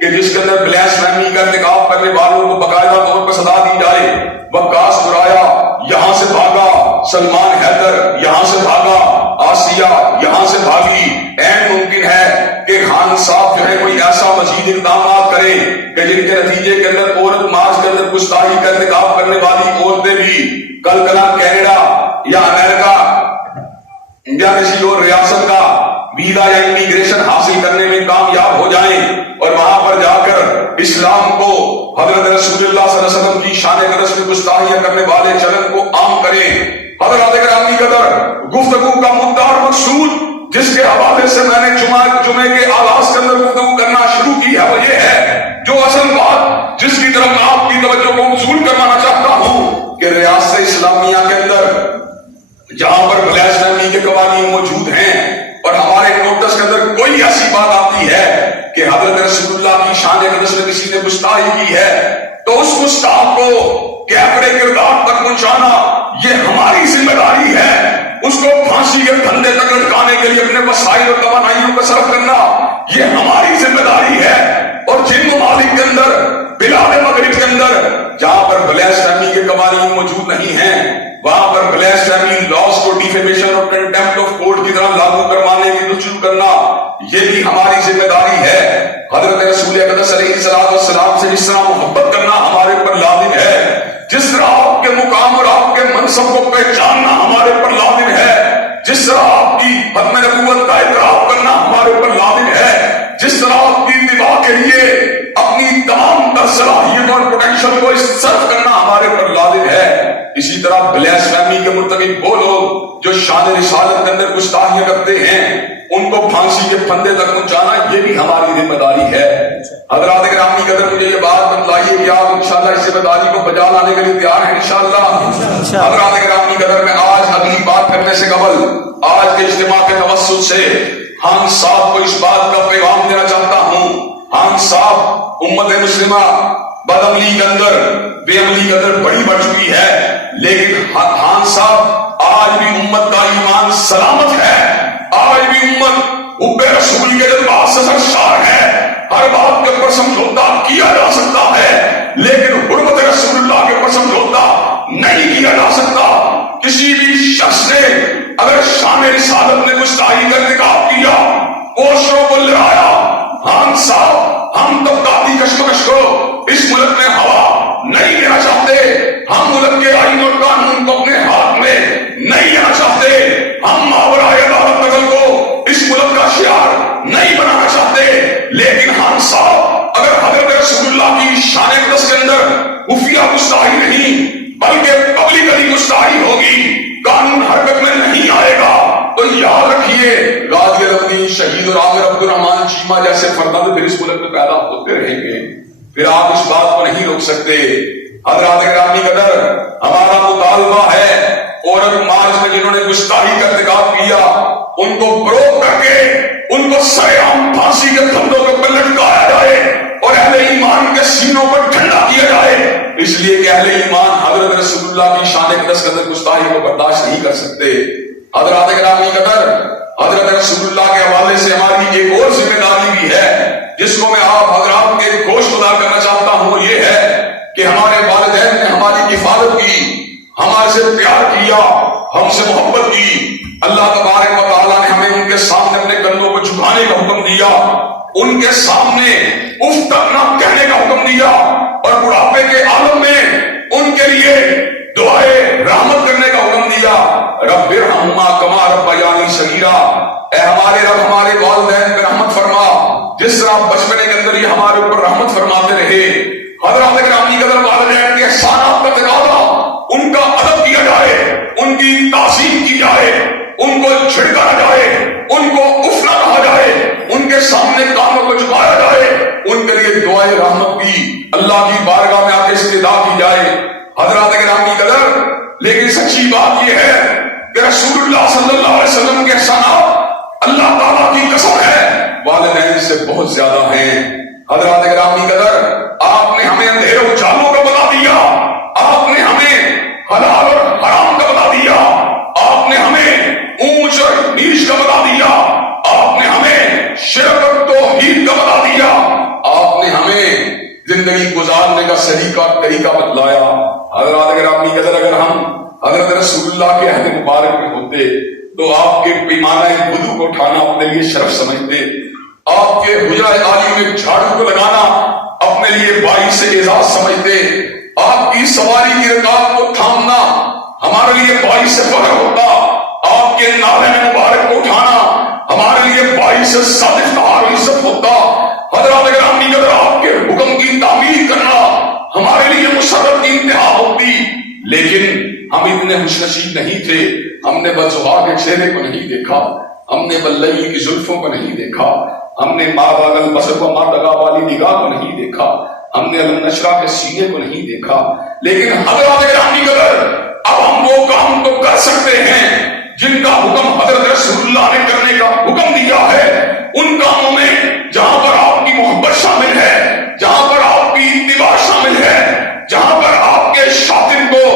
کہ جس کے اندر بلیسفیمی کا ارتکاب کرنے والوں کو باقاعدہ طور پر سزا دی جائے۔ وقاص برایا یہاں سے بھاگا، سلمان حیدر یہاں سے بھاگا، آسیہ یہاں سے بھاگی، این ممکن ہے کہ خان صاحب جو ہے کوئی ایسا مزید اقدامات کریں کہ جن کے نتیجے کے اندر عورت مارچ کے اندر گستاخی کا ارتکاب کرنے والی عورتیں بھی کل کلا کینیڈا یا امریکہ یا کسی اور ریاست کا ویزا یا امیگریشن حاصل کرنے میں کامیاب ہو جائیں، اور وہاں پر جا کر اسلام کو، حضرت رسول اللہ صلی اللہ علیہ وسلم کی شان اقدس میں گستاخیاں کرنے والے چلن کو عام کریں۔ حضرات گرامی قدر، گفتگو کا مدعا اور مقصود جس کے حوالے سے میں نے جمعے کے آغاز کے اندر گفتگو کرنا شروع کی ہے وہ یہ ہے، جو اصل بات جس کی طرف آپ کی توجہ کو مبذول کروانا چاہتا ہوں کہ ریاست اسلامیہ کے اندر جہاں پر بلیسفیمی کے قوانین موجود ہیں اور ہمارے نوٹس کے اندر کوئی ایسی بات آتی ہے کہ حضرت رسول اللہ کی شان اقدس میں کسی نے گستاخی کی ہے تو اس گستاخ کو کیفر کردار تک پہنچانا یہ ہماری ذمہ داری ہے، اس کو پھانسی کے پھندے تک لٹکانے کے لیے اپنے وسائل اور توانائیوں کا صرف کرنا یہ ہماری ذمہ داری ہے۔ اور جن ممالک کے اندر، بلاد مغرب کے اندر جہاں پر بلیسفیمی کے قوانین موجود نہیں ہیں، وہاں پر بلیسفیمی لاس کو ڈیفیمیشن اور کنٹیمپٹ آف کورٹ کی طرح لاگو کروانے کی کوشش کرنا یہ بھی ہماری ذمہ داری ہے۔ حضرت رسول اقدس علیہ السلام سے جس طرح محبت کرنا ہمارے پر لازم ہے، جس طرح آپ کے مقام اور آپ کے منصب کو پہچاننا ہمارے پر لازم ہے، جس جس طرح آپ کی ختم نبوت کا اعتراف کرنا ہمارے اوپر لازم ہے، جس طرح آپ کی اتباع کے لیے اپنی تمام تر صلاحیت اور پوٹینشل کو صرف کرنا ہمارے اوپر لازم ہے، اسی طرح بلیسفیمی کے مرتکب وہ لوگ جو شان رسالت کے اندر گستاخیاں کرتے ہیں ان کو پھانسی کے پھندے تک پہنچانا یہ بھی ہماری ذمہ داری ہے۔ حضرات گرامی قدر، مجھے یہ بات بتلائیے کہ آپ انشاءاللہ اس ذمہ داری کو بجا لانے کے لیے تیار ہیں انشاءاللہ؟ حضرات گرامی قدر، میں آج اگلی بات کرنے سے قبل آج کے اجتماع کے توسط سے ہم صاحب کو اس بات کا پیغام دینا چاہتا ہوں۔ ہم صاحب امت مسلمہ بدعملی کے اندر، بے عملی کے اندر بڑی بڑھ چکی ہے، لیکن ہم صاحب آج بھی امت کا ایمان سلامت ہے، آج بھی امت حب رسول کے جذبات سے سرشار ہے۔ ہر بات کے اوپر سمجھوتا کیا جا سکتا ہے، لیکن حرمت رسول اللہ کے اوپر سمجھوتا نہیں کیا جا سکتا۔ کسی بھی شخص نے اگر شان رسالت میں گستاخی کا ارتکاب کیا، کوششوں کو لڑایا، ہم صاحب ہم طبقاتی کشمکش کو اس ملک میں ہوا نہیں دینا چاہتے، ہم ملک کے آئین اور قانون کو اپنے ہاتھ میں نہیں لینا چاہتے، ہم ماورائے عدالت نگل کو اس ملک کا شعار نہیں بنانا چاہتے، لیکن ہم صاحب اگر حضرت رسول اللہ کی شان اقدس کے اندر خفیہ گستاخی نہیں بلکہ پبلکلی گستاخی ہوگی، قانون حرکت میں نہیں آئے گا، تو یاد رکھیے غازی الدین شہید اور عامر عبد الرحمان چیمہ جیسے فرزند پھر اس ملک میں پیدا ہوتے رہیں گے، پھر آپ اس بات کو نہیں روک سکتے۔ حضرات گرامی قدر، ہمارا مطالبہ ہے عورت مارچ میں جنہوں نے گستاخی کا ارتکاب کیا ان کو بروک کر کے ان کو سرے عام پھانسی کے پھندوں کے اوپر لٹکایا جائے اور اہل ایمان کے سینوں پر ٹھنڈا کیا جائے، اس لیے کہ اہل ایمان حضرت رسول اللہ کی شان اقدس کے اندر گستاخی کو برداشت نہیں کر سکتے۔ حضرات گرامی قدر، حضرت رسول اللہ کے حوالے سے ہماری ایک اور ذمہ داری بھی ہے جس کو میں آپ حضرات کے گوشت ادا کرنا چاہتا ہوں، یہ ہے کہ ہمارے والدین نے ہماری حفاظت کی، ہمارے سے پیار کیا، ہم سے محبت کی، اللہ تبارک و تعالیٰ نے ہمیں ان کے سامنے اپنے کندھوں کو جھکانے کا حکم دیا، ان کے سامنے اف تک نہ کہنے کا حکم دیا، اور بڑھاپے کے عالم میں ان کے لیے دعائے رحمت کرنے کا حکم دیا۔ رب ارحمہما کما ربیانی صغیرا، اے ہمارے رب ہمارے والدین پہ رحمت فرما جس طرح بچپنے کے اندر یہ ہمارے اوپر رحمت فرماتے رہے۔ حضرات گرامی قدر، والدین کے احسانات کا تقاضا ان کا ادب کیا جائے، ان کی تعظیم کی جائے، ان کو چھڑکا نہ جائے، ان کو اف نہ کہا جائے، ان کے سامنے کانوں کو جھکایا جائے، ان کے لیے دعائے رحمت کی اللہ کی بارگاہ میں آ کے استدعا کی جائے۔ حضرات گرامی قدر، لیکن سچی بات یہ ہے کہ رسول اللہ صلی اللہ علیہ وسلم کے احسانات اللہ تعالیٰ کی قسم ہے والدین سے بہت زیادہ ہیں۔ حضرات گرامی قدر، آپ نے ہمیں اندھیرے اجالوں کا بتا دیا، آپ نے ہمیں حلال اور حرام کا بتا دیا، آپ نے ہمیں اونچ اور نیچ کا بتا دیا، آپ نے ہمیں شرک اور توحید کا بتا دیا، آپ نے ہمیں زندگی گزارنے کا طریقہ بتلایا۔ حضرات گرامی قدر، اگر ہم حضرت رسول اللہ کے عہد مبارک میں ہوتے تو آپ کے پیمانہ وضو کو اٹھانا اپنے لیے شرف سمجھتے، آپ کے حجرہ عالی میں جھاڑو کو لگانا اپنے لیے باعث اعزاز سمجھتے، آپ کی سواری کی رکاب کو تھامنا ہمارے لیے باعث فخر ہوتا، آپ کے نالے مبارک کو اٹھانا ہمارے لیے باعث صادق افتخار و عزت ہوتا۔ حضرات گرامی قدر، آپ کے حکم کی تعمیل کرنا ہمارے لیے مسرت کی انتہا ہوتی، لیکن ہم اتنے خوش نصیب نہیں تھے، ہم نے بدزبا کے چہرے کو نہیں دیکھا، ہم نے بلئی کی زلفوں کو نہیں دیکھا، ہم نے ماں باغل بسر و ماں دگا والی نگاہ کو نہیں دیکھا، ہم نے النشرہ کے سینے کو نہیں دیکھا، لیکن حضرات گرامی قدر، اب ہم وہ کام تو کر سکتے ہیں جن کا حکم حضرت رسول اللہ نے کرنے کا حکم دیا ہے۔ ان کاموں میں جہاں پر آپ کی محبت شامل ہے، جہاں پر آپ کی اتباع شامل ہے، جہاں پر آپ کے شاطر کو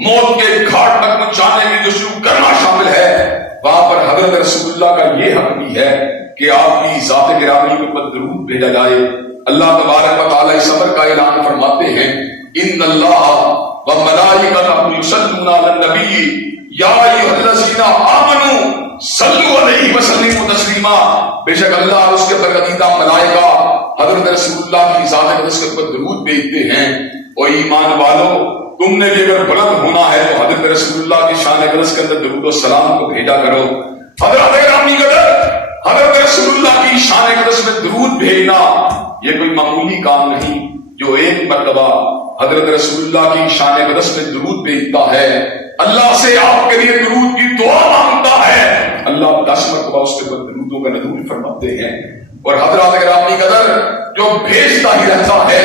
موت کے گھاٹ تک پہنچانے کی جستجو کرنا شامل ہے، وہاں پر حضرت رسول اللہ کا یہ حق بھی ہے کہ آپ کی ذات گرامی کے اوپر درود بھیجا جائے۔ اللہ تبارک و تعالی اس امر کا اعلان فرماتے ہیں، ان اللہ وملائکتہ یصلون علی النبی یا ایھا الذین آمنوا صلوا علیہ وسلموا تسلیما، بے شک اللہ اور اس کے برگزیدہ ملائکہ حضرت رسول اللہ کی ذات اقدس کے اوپر درود بھیجتے ہیں۔ اور ایمان والو، تم نے بھی اگر بلند ہونا ہے تو حضرت رسول اللہ کی شان اقدس کے اندر درود و سلام کو بھیجا کرو. حضرت گرامی قدر، حضرت رسول اللہ کی شان اقدس میں درود بھیجنا یہ کوئی معمولی کام نہیں. جو ایک مرتبہ حضرت رسول اللہ کی شان اقدس میں درود بھیجتا ہے، اللہ سے آپ کے لیے درود کی دعا مانگتا ہے، اللہ 10 مرتبہ اس کے اوپر درودوں کا نزول فرماتے ہیں. اور حضرات گرامی قدر، جو بھیجتا ہی رہتا ہے،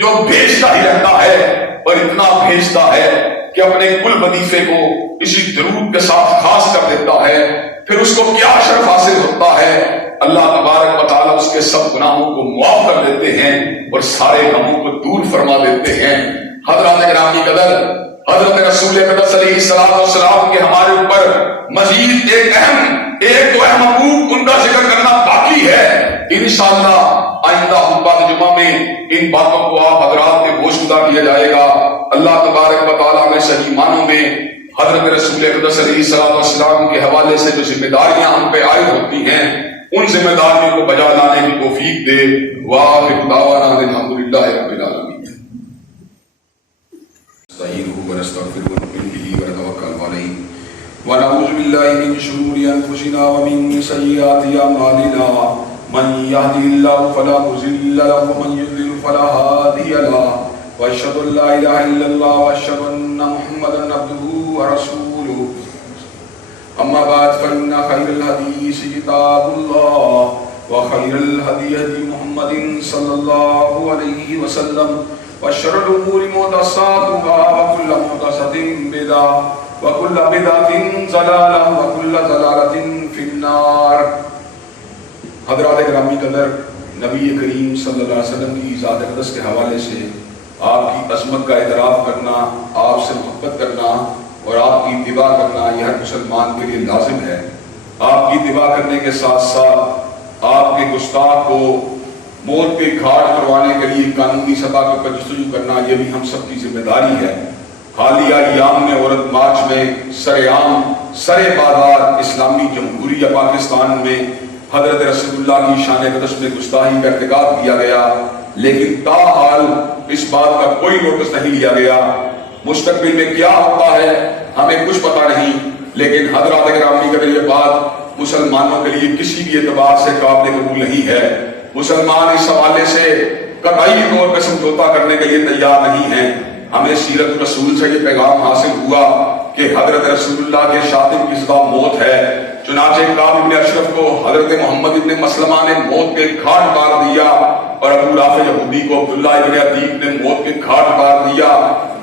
جو بھیجتا ہی رہتا ہے، اور اتنا بھیجتا ہے کہ اپنے کل وظیفے کو اسی درود کے ساتھ خاص کر دیتا ہے، پھر اس کو کیا شرف حاصل ہوتا ہے؟ اللہ تبارک و تعالیٰ اس کے سب گناہوں کو معاف کر دیتے ہیں اور سارے غموں کو دور فرما دیتے ہیں. حضرات گرامی قدر، حضرت رسول اقدس علیہ السلام کے ہمارے اوپر مزید ایک دو اہم حقوق ان کا ذکر کرنا باقی ہے. انشاءاللہ آئندہ خطبہ جمعہ میں ان باتوں کو آپ حضرات کے گوش گدا کیا جائے گا. اللہ تبارک و تعالیٰ میں صحیح معنوں میں حضرت رسول اقدس علیہ السلام کے حوالے سے جو ذمہ داریاں ہم پہ عائد ہوتی ہیں، ان ذمہ داریوں کو بجا لانے کی توفیق دے. وآخر دعوانا الحمدللہ رب العالمین. نستعینہ ونستغفرہ ونؤمن بہ ونتوکل علیہ ونعوذ باللہ من شرور انفسنا ومن سیئات اعمالنا. من يهده الله فلا مضل له ومن يضلل فلا هادي له. واشهد ان لا اله الا الله واشهد ان محمدا عبده ورسوله. اما بعد فان خير الحديث كتاب الله وخير الهدي هدي محمد صلى الله عليه وسلم وشر الامور محدثاتها وكل محدثة بدعة وكل بدعة ضلالة وكل ضلالة في النار. حضرات گرامی قدر، نبی کریم صلی اللہ علیہ وسلم کی ذات اقدس کے حوالے سے آپ کی عظمت کا اعتراف کرنا، آپ سے محبت کرنا اور آپ کی اتباع کرنا یہ ہر مسلمان کے لیے لازم ہے. آپ کی اتباع کرنے کے ساتھ ساتھ آپ کے گستاخ کو موت کے گھاٹ کروانے کے لیے قانونی سطح پر جستجو کرنا یہ بھی ہم سب کی ذمہ داری ہے. حالیہ ایام میں عورت مارچ میں سر عام سر بازار اسلامی جمہوریہ پاکستان میں حضرت رسول اللہ کی شان اقدس میں گستاخی کا ارتکاب کیا گیا، لیکن تاحال اس بات کا کوئی نوٹس نہیں لیا گیا. مستقبل میں کیا ہوتا ہے ہمیں کچھ پتہ نہیں، لیکن حضرات گرامی قدر یہ بات مسلمانوں کے لیے کسی بھی اعتبار سے قابل قبول نہیں ہے. مسلمان اس حوالے سے قطعی طور پر سمجھوتا کرنے کے لیے تیار نہیں ہیں. ہمیں سیرت رسول سے یہ پیغام حاصل ہوا کہ حضرت رسول اللہ کے شاطر کی سزا موت ہے. چنانچہ کعب ابن اشرف کو حضرت محمد ابن مسلمہ نے موت کے گھاٹ اتار دیا، اور ابو رافع یہودی کو عبداللہ ابن عتیق نے موت کے گھاٹ اتار دیا.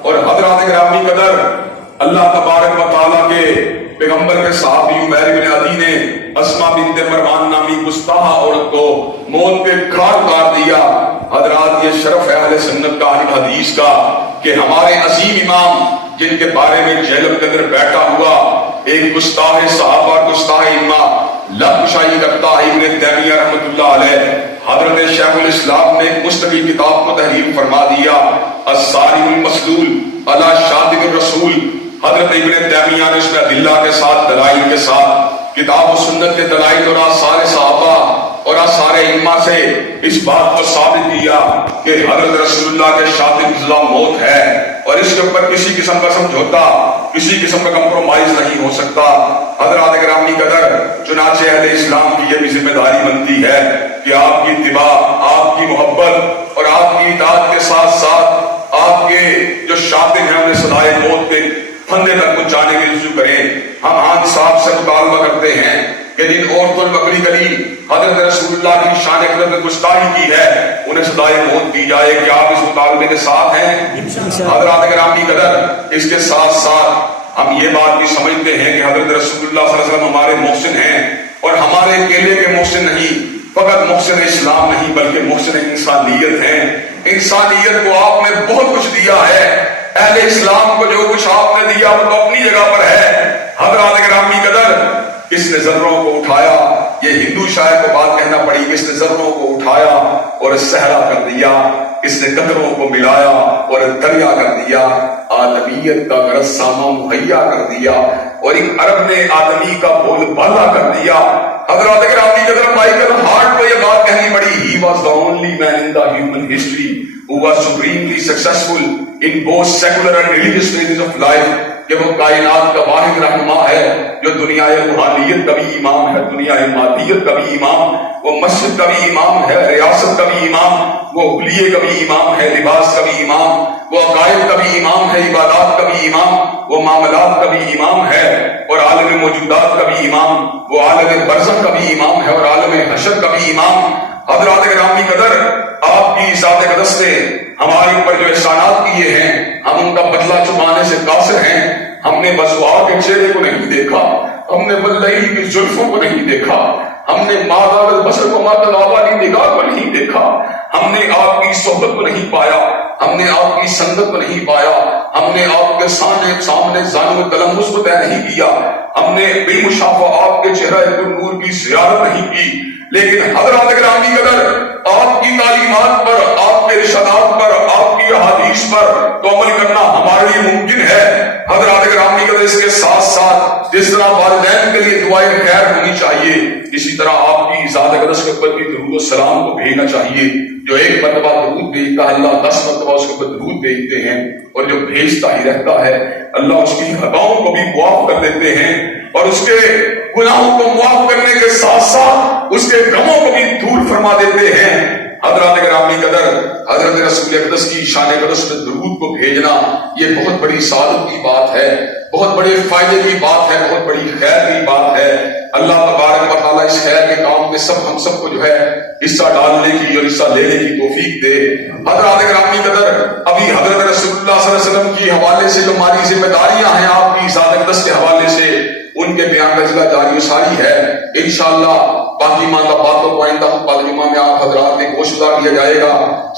اور حضرات گرامی قدر، اللہ تبارک و تعالیٰ کے پیغمبر کے صحابی عمیر بن عدی نے اسما بنت مروان نامی گستاخ عورت کو موت کے گھاٹ اتار دیا. حضرات یہ شرف ہے اہل سنت کا، اہل حدیث کا، کہ ہمارے عظیم امام جن کے بارے میں جہلم کے اندر بیٹھا ہوا ایک گستاخ صحابہ گستاخ ائمہ لب کشائی کرتا ہے ابن تیمیہ رحمۃ اللہ علیہ، حضرت شیخ الاسلام نے ایک مستقل کتاب کو تحریر فرما دیا، الصارم المسلول علی شاتم الرسول. حضرت ابن تیمیہ نے اس میں ادلہ کے ساتھ دلائل کے ساتھ کتاب و سنت کے دلائل اور آثار صحابہ اور آثار ائمہ سے اس بات کو ثابت کیا کہ حضرت رسول اللہ کے شاطر کی سزا موت ہے، اور اس کے اوپر کسی قسم کا سمجھوتا، کسی قسم کا کمپرومائز نہیں ہو سکتا. حضرات گرامی قدر، چنانچہ اہل اسلام کی یہ بھی ذمہ داری بنتی ہے کہ آپ کی اتباع، آپ کی محبت اور آپ کی اطاعت کے ساتھ ساتھ آپ کے جو شاطر ہیں انہیں سزائے موت کے پھندے تک پہنچانے کی رجوع کریں. ہم آن صاحب سے مطالبہ کرتے ہیں کہ جن عورتوں نے بکری گلی حضرت رسول اللہ کی شان اقدس میں گستاخی کی ہے انہیں سزائے موت دی جائے. کہ آپ اس مطالبے کے ساتھ ہیں؟ حضرات گرامی قدر، اس کے ساتھ ساتھ ہم یہ بات بھی سمجھتے ہیں کہ حضرت رسول اللہ صلی اللہ علیہ وسلم ہمارے محسن ہیں، اور ہمارے اکیلے کے محسن نہیں، فقط محسن اسلام نہیں بلکہ محسن انسانیت ہیں. انسانیت کو آپ نے بہت کچھ دیا ہے. اہل اسلام کو جو کچھ آپ نے دیا وہ تو اپنی جگہ پر ہے. حضرات گرامی قدر، کس نے ذروں کو اٹھایا، یہ ہندو شاعر کو بات کہنا پڑی، کس نے ذروں کو اٹھایا اور صحرا کر دیا، کس نے قطروں کو ملایا اور دریا کر دیا، آدمیت کا غرض ساما مہیا کر دیا، اور ایک عرب نے آدمی کا بول بالا کر دیا. حضرات گرامی قدر، مائیکل ہارٹ کو یہ بات کہنی پڑی، he was the only man in the human history who was supremely successful in both secular and religious phases of life کہ وہ کائنات کا واحد رہنما ہے جو دنیا روحانیت کا بھی امام ہے، دنیا مادیت کا بھی امام، وہ مسجد کا بھی امام ہے، ریاست کا بھی امام، وہ حلیے کا بھی امام ہے، لباس کا بھی امام، وہ عقائد کا بھی امام ہے، عبادات کا بھی امام، وہ معاملات کا بھی امام ہے، اور عالم موجودات کا بھی امام، وہ عالم برزخ کا بھی امام ہے، اور عالم حشر کا بھی امام۔ حضرات گرامی قدر، آپ کی ذات اقدس نے ہمارے اوپر جو احسانات کیے ہیں ہم ان کا بدلہ چکانے سے قاصر ہیں۔ ہم نے بسوا کے چہرے کو نہیں دیکھا، ہم نے بلعیل کی زلفوں کو نہیں دیکھا، ہم نے مادہ البصر کو مادہ والی نگاہ کو نہیں دیکھا، ہم نے آپ کی صحبت کو نہیں پایا، ہم نے آپ کی سنگت کو نہیں پایا، ہم نے آپ کے سامنے زانو تلمس کو طے نہیں کیا، ہم نے بے مشافہ آپ کے چہرہ پر نور کی زیارت نہیں کی، لیکن حضرات گرامی قدر آپ کی تعلیمات پر، آپ کے ارشادات پر، آپ کی احادیث پر تو عمل کرنا ہمارے لیے ممکن ہے۔ حضرات گرامی قدر اس کے ساتھ ساتھ جس طرح والدین کے لیے دعائیں خیر ہونی چاہیے، اسی طرح آپ کی ذات اقدس کے اوپر بھی درود و سلام کو بھیجنا چاہیے۔ جو ایک مرتبہ درود بھیجتا ہے اللہ 10 مرتبہ اس کے اوپر درود بھیجتے ہیں، اور جو بھیجتا ہی رہتا ہے اللہ اس کی خطاؤں کو بھی معاف کر دیتے ہیں، اور اس کے گناہوں کو معاف کرنے کے ساتھ ساتھ اس کے غموں کو بھی دور فرما دیتے ہیں۔ حضرات گرامی قدر، حضرت رسول اقدس کی شان اقدس میں درود کو بھیجنا یہ بہت بڑی سعادت کی بات ہے، بہت بڑے فائدے کی بات ہے، بہت بڑی خیر کی بات ہے۔ اللہ تبارک و تعالیٰ اس خیر کے کام میں ہم سب کو جو ہے حصہ ڈالنے کی اور حصہ لینے کی توفیق دے۔ حضرات گرامی قدر، ابھی حضرت رسول اللہ صلی اللہ علیہ وسلم کی حوالے سے جو ہماری ذمہ داریاں ہیں آپ کی ذات اقدس کے حوالے سے، ان کے بیان کا سلسلہ جاری و ساری ہے۔ انشاءاللہ باقی ماندہ باتوں کو آئندہ خطبہ جمعہ میں آپ حضرات نے گوشت کیا جائے گا۔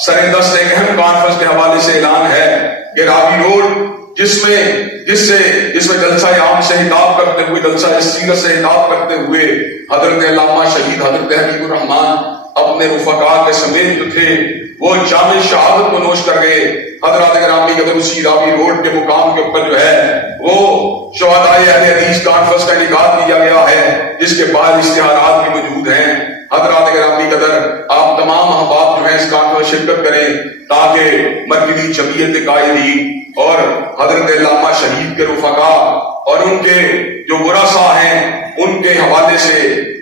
سر دست ایک اہم کانفرنس کے حوالے سے اعلان ہے کہ راوی روڈ جس میں جلسہ عام سے خطاب کرتے ہوئے، جلسہ سیرت سے خطاب کرتے ہوئے حضرت علامہ شہید حضرت حبیب الرحمان اپنے رفقا کے سمیت جو تھے وہ جامع شہادت کو نوش کر گئے۔ حضرات گرامی قدر اسی راوی روڈ کے مقام کے اوپر جو ہے وہ شہدائے اہل حدیث کانفرنس کا انعقاد کیا گیا ہے، جس کے بعد اشتہارات بھی موجود ہیں۔ حضرات گرامی قدر، آپ تمام احباب جو ہیں اس کانفرنس شرکت کریں تاکہ مرکزی جمعیت قائدین اور حضرت علامہ شہید کے رفقا اور ان کے جو ورثاء ہیں ان کے حوالے سے،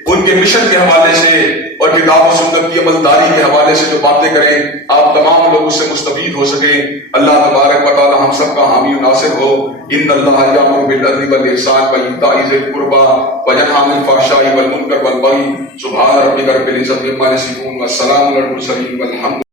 ان کے مشن کے حوالے سے اور کتاب و سنت کی عملداری کے حوالے سے جو باتیں کریں آپ تمام لوگ اس سے مستفید ہو سکیں۔ اللہ تبارک و تعالی ہم سب کا حامی و ناصر ہو۔ ان اللہ یامر بالعدل والاحسان وایتاء ذی القربى وینہی عن الفحشاء والمنکر والبغی۔ سبحان ربک رب العزۃ عما یصفون والسلام علی المرسلین والحمد